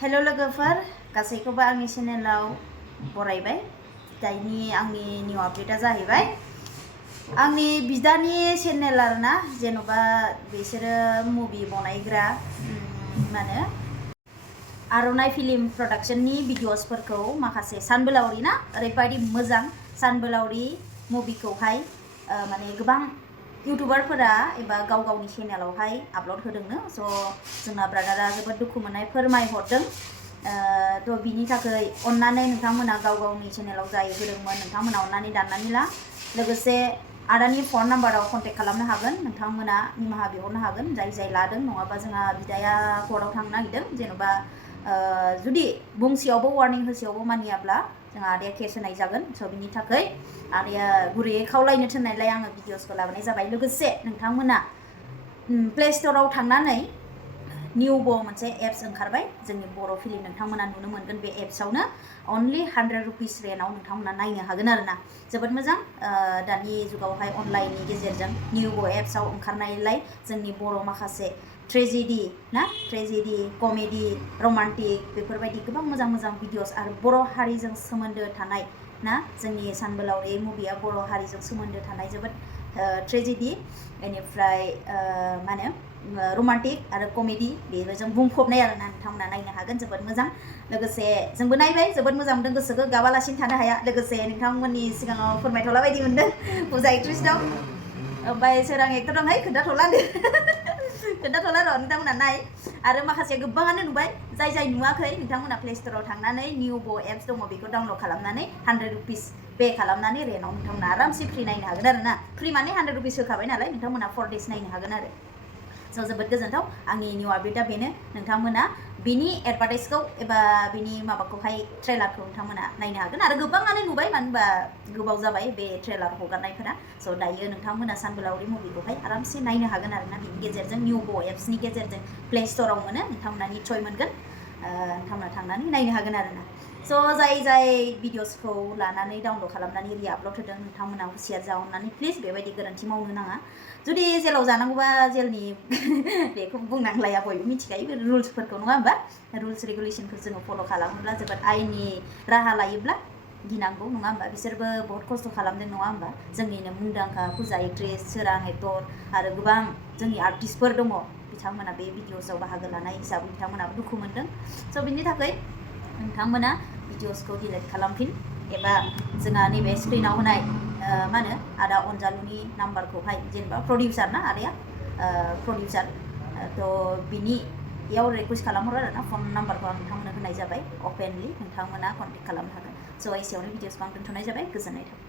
hello लोगोफोर गासैखौबो आंनि चेनेलाव बरायबाय दायनि आंनि निउ आपडेटा जाहैबाय आंनि बिदानि चेनेल आरोना जेन'बा बिसोरो मुभि बनायग्रा माने आर'नाइ फिल्म प्रडाक्शननि भिडिअसफोरखौ माखासे सानबोलावरि ना ओरैबायदि मोजां सानबोलावरि मुभिखौहाय माने गोबां इउटुबारफोरा एबा गाव गावनि चेनेलावहाय आपल'ड होदोंनो स' जोंना ब्रादारा जोबोद दुखु मोननाय फोरमायहरदों थ' बिनि थाखाय अन्नानै नोंथांमोना गाव गावनि चेनेलाव जाय होदोंमोन नोंथांमोना अन्नानै दाननानै ला लोगोसे आदानि फन नाम्बाराव कन्टेक्ट खालामनो हागोन नोंथांमोना निमाहा बिहरनो हागोन जाय जाय लादों नङाबा जोंहा बिदाया कर्टआव थांनो नागिरदों जेन'बा जुदि बुंसेयावबो वार्निं होसेयावबो मानियाब्ला जोंहा आदाया केस होनाय जागोन स' बिनि थाखाय आदाया गुरैयै खावलायनो थिननायलाय आङो भिडिअसखौ लाबोनाय जाबाय लोगोसे नोंथांमोना प्ले स्ट'राव थांनानै nwngkwo मोनसे एप्स ओंखारबाय जोंनि बर' फिल्म नोंथांमोना नुनो मोनगोन बे एप्सआवनो अनलि 100 रुपिस रेन्टआव नोंथांमोना नायनो हागोन आरोना जोबोद मोजां दानि जुगावहाय अनलाइननि गेजेरजों nwngkwo एप्सआव ओंखारनायलाय जोंनि बर' माखासे ट्रेजेडि ना ट्रेजेडि कमेडि रमान्टिक बेफोरबायदि गोबां मोजां मोजां भिडिअस आरो बर' हारिजों सोमोन्दो थानाय ना जोंनि सानबोलावरि मुभिया बर' हारिजों सोमोन्दो थानाय जोबोद ट्रेजेडि बेनिफ्राय मा होनो रमान्टिक आरो कमेडि बेजों बुंफबनाय आरोना नोंथांमोना नायनो हागोन जोबोद मोजां लोगोसे जोंबो नायबाय जोबोद मोजां मोनदों गोसोखौ गाबालासिनो थानो हाया लोगोसे नोंथांमोननि सिगाङाव फोरमायथ'ला बायदि मोनदों फुजा एक्ट्रिस दं ओमफ्राय सोरां एक्टर दं है खोन्थाथ'ला खोन्थाथ'ला र' नोंथांमोना नाय आरो माखासे गोबाङानो नुबाय जाय जाय नुवाखै नोंथांमोना प्ले स्ट'राव थांनानै nwngkwo एप्स दङ बेखौ डाउनलड खालामनानै 100 रुपिस पे खालामनानै रेन्टआव नोंथांमोना आरामसे फ्रि नायनो हागोन आरोना फ्रि माने 100 रुपिस होखाबाय नालाय नोंथांमोना 4 days नायनो हागोन आरो स' जोबोद गोजोनथाव आंनि निउ आपडेटा बेनो नोंथांमोना बिनि एडभार्टाइजखौ एबा बिनि माबाखौहाय ट्रेलारखौ नोंथांमोना नायनो हागोन आरो गोबाङानो नुबाय मानो होनबा गोबाव जाबाय बे ट्रेलार हगारनायफोरा स' दायो नोंथांमोना सानबोलावरि मुभिखौहाय आरामसे नायनो हागोन आरोना बिनि गेजेरजों nwngkwo एप्सनि गेजेरजों प्ले स्ट'राव मोनो नोंथांमोना निस्सय मोनगोन नोंथांमोना थांनानै नायनो हागोन आरोना स' जाय जाय भिडिअसखौ लानानै डाउनलड खालामनानै रि-आपल'ड होदों नोंथांमोना हुसियार जा अननानै प्लिज बेबायदि गोरोन्थि मावनो नाङा जुदि जेलाव जानांगौबा जेलनि बेखौ बुंनांलाया बयबो मिथिखायो रुल्सफोरखौ नङा होमबा रुल्स रेगुलेसनखौ जोङो फल' खालामोब्ला जोबोद आयेननि राहा लायोब्ला गिनांगौ नङा होमबा बिसोरबो बहुत खस्थ' खालामदों नङा होमबा जोंनिनो मुंदांखा फुजा एक्ट्रेस सोरां एक्टर आरो गोबां जोंनि आर्टिस्टफोर दङ बिथांमोना बे भिडिअसआव बाहागो लानाय हिसाबै बिथांमोनाबो दुखु मोनदों स' बिनि थाखाय नोंथांमोना भिडिअसखौ डिलिट खालामफिन एबा जोंहा नैबे स्क्रिनाव होनाय मा होनो आदा अनजालुनि नाम्बारखौहाय जेनेबा प्रडिउसार ना आदाया प्रडिउसार थ' बिनियाव रिकुवेस्ट खालामहरो आरोना फन नाम्बारखौ आं नोंथांमोननो होनाय जाबाय अपेनलि नोंथांमोना कन्टेक्ट खालामनो हागोन स' एसेयावनो भिडिअसखौ आं दोनथ'नाय जाबाय गोजोननाय थाबाय